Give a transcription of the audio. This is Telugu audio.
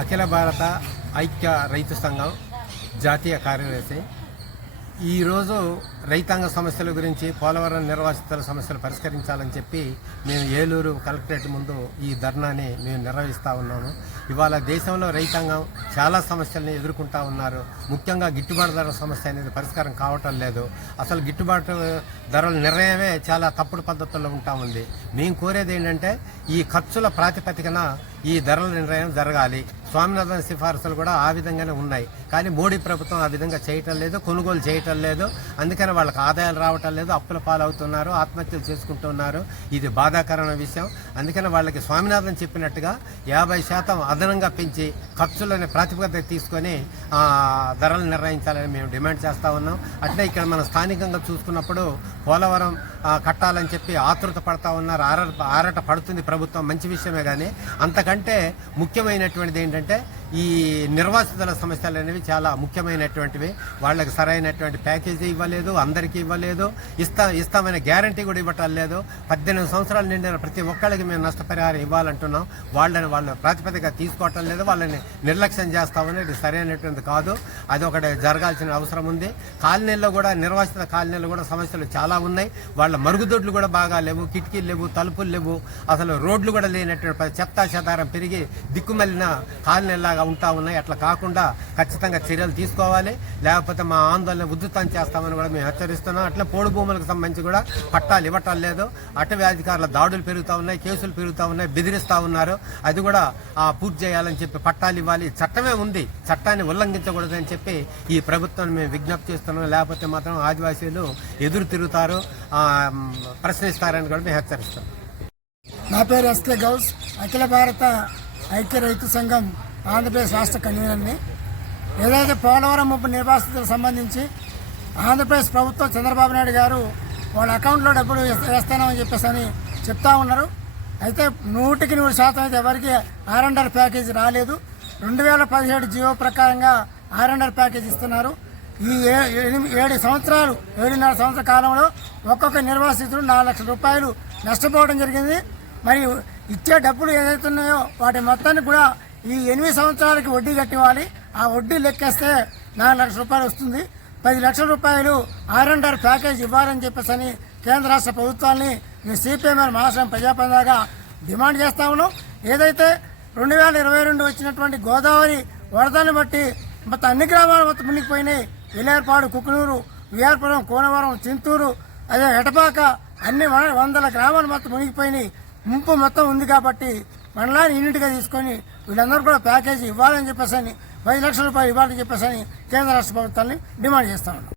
అఖిల భారత ఐక్య రైతు సంఘం జాతీయ కార్యదర్శి. ఈరోజు రైతాంగ సమస్యల గురించి, పోలవరం నిర్వాసితుల సమస్యలు పరిష్కరించాలని చెప్పి మేము ఏలూరు కలెక్టరేట్ ముందు ఈ ధర్నాని మేము నిర్వహిస్తూ ఉన్నాము. ఇవాళ దేశంలో రైతాంగం చాలా సమస్యల్ని ఎదుర్కొంటూ ఉన్నారు. ముఖ్యంగా గిట్టుబాటు ధరల సమస్య అనేది పరిష్కారం కావటం లేదు. అసలు గిట్టుబాటు ధరల నిర్ణయమే చాలా తప్పుడు పద్ధతుల్లో ఉంటా ఉంది. మేము కోరేది ఏంటంటే ఈ ఖర్చుల ప్రాతిపదికన ఈ ధరల నిర్ణయం జరగాలి. స్వామినాథన్ సిఫార్సులు కూడా ఆ విధంగానే ఉన్నాయి. కానీ మోడీ ప్రభుత్వం ఆ విధంగా చేయటం లేదు, కొనుగోలు చేయటం లేదు. అందుకని వాళ్ళకి ఆదాయాలు రావటం లేదు, అప్పుల పాలవుతున్నారు, ఆత్మహత్యలు చేసుకుంటున్నారు. ఇది బాధాకరమైన విషయం. అందుకని వాళ్ళకి స్వామినాథన్ చెప్పినట్టుగా 50% అదనంగా పెంచి ఖర్చులని ప్రాతిపదిక తీసుకొని ధరలు నిర్ణయించాలని మేము డిమాండ్ చేస్తూ ఉన్నాం. అట్లే ఇక్కడ మనం స్థానికంగా చూసుకున్నప్పుడు పోలవరం కట్టాలని చెప్పి ఆతృత పడతా ఉన్నారు. ఆరట పడుతుంది ప్రభుత్వం, మంచి విషయమే. కానీ అంతకంటే ముఖ్యమైనటువంటిది ఏంటంటే ఈ నిర్వాసితుల సమస్యలు అనేవి చాలా ముఖ్యమైనటువంటివి. వాళ్ళకి సరైనటువంటి ప్యాకేజీ ఇవ్వలేదు, అందరికీ ఇవ్వలేదు, ఇస్తామనే గ్యారంటీ కూడా ఇవ్వటం లేదు. 18 సంవత్సరాలు నిండిన ప్రతి ఒక్కళ్ళకి మేము నష్టపరిహారం ఇవ్వాలంటున్నాం. వాళ్ళ ప్రాతిపదిక తీసుకోవటం లేదు, వాళ్ళని నిర్లక్ష్యం చేస్తామని. ఇది సరైనటువంటి కాదు. అది ఒకటి జరగాల్సిన అవసరం ఉంది. కాలనీల్లో కూడా, నిర్వాసిత కాలనీల్లో కూడా సమస్యలు చాలా ఉన్నాయి. వాళ్ళ మరుగుదొడ్లు కూడా బాగా లేవు, కిటికీలు లేవు, తలుపులు లేవు, అసలు రోడ్లు కూడా లేనటువంటి చెత్తా చెదారం పెరిగి దిక్కుమల్లిన కాలనీలాగా ఉంటా ఉన్నాయి. అట్లా కాకుండా ఖచ్చితంగా చర్యలు తీసుకోవాలి, లేకపోతే మా ఆందోళన ఉధృతం చేస్తామని కూడా మేము హెచ్చరిస్తున్నాం. అట్లా పోడు భూములకు సంబంధించి కూడా పట్టాలు ఇవ్వటం లేదు. అటవీ అధికారుల దాడులు పెరుగుతూ ఉన్నాయి, కేసులు పెరుగుతూ ఉన్నాయి, బెదిరిస్తూ ఉన్నారు. అది కూడా పూర్తి చేయాలని చెప్పి పట్టాలు ఇవ్వాలి. చట్టమే ఉంది, చట్టాన్ని ఉల్లంఘించకూడదని చెప్పి ఈ ప్రభుత్వాన్ని మేము విజ్ఞప్తి చేస్తున్నాం. లేకపోతే మాత్రం ఆదివాసీలు ఎదురు తిరుగుతారు, ప్రశ్నిస్తారని కూడా మేము హెచ్చరిస్తాం. నా పేరు ఎస్కే గౌస్, అఖిల భారత ఐక్య రైతు సంఘం ఆంధ్రప్రదేశ్ రాష్ట్ర కన్వీనర్ని. ఏదైతే పోలవరం ముప్పు నిర్వాసితులకు సంబంధించి ఆంధ్రప్రదేశ్ ప్రభుత్వం చంద్రబాబు నాయుడు గారు వాళ్ళ అకౌంట్లో డబ్బులు వేస్తానని చెప్పేసి అని చెప్తా ఉన్నారు. అయితే 100% అయితే ఎవరికి R&R ప్యాకేజీ రాలేదు. 2017 జీవో ప్రకారంగా R&R ప్యాకేజీ ఇస్తున్నారు. ఈ 7 సంవత్సరాలు, 7.5 సంవత్సరాల కాలంలో ఒక్కొక్క నిర్వాసితుడు 4 లక్షల రూపాయలు నష్టపోవడం జరిగింది. మరి ఇచ్చే డబ్బులు ఏదైతే ఉన్నాయో వాటి మొత్తాన్ని కూడా ఈ 8 సంవత్సరాలకి వడ్డీ కట్టివ్వాలి. ఆ వడ్డీ లెక్కేస్తే 4 లక్షల రూపాయలు వస్తుంది. 10 లక్షల రూపాయలు R&R ప్యాకేజ్ ఇవ్వాలని చెప్పేసి అని కేంద్ర రాష్ట్ర ప్రభుత్వాన్ని మేము CPIM మహాసంఘం ప్రజాపందాగా డిమాండ్ చేస్తా ఉన్నాం. ఏదైతే 2022 వచ్చినటువంటి గోదావరి వరదలను బట్టి మొత్తం అన్ని గ్రామాలు మొత్తం మునిగిపోయినాయి. ఇలేర్పాడు, కుకునూరు, విఆర్పురం, కోనవరం, చింతూరు, అదే ఎటపాక, అన్ని 100 గ్రామాలు మొత్తం మునిగిపోయినాయి. ముంపు మొత్తం ఉంది కాబట్టి మండలాన్ని యూనిట్గా తీసుకొని వీళ్ళందరూ కూడా ప్యాకేజీ ఇవ్వాలని చెప్పేసి 10 లక్షల రూపాయలు ఇవ్వాలని చెప్పేసి కేంద్ర రాష్ట్ర ప్రభుత్వాన్ని డిమాండ్ చేస్తా ఉన్నాం.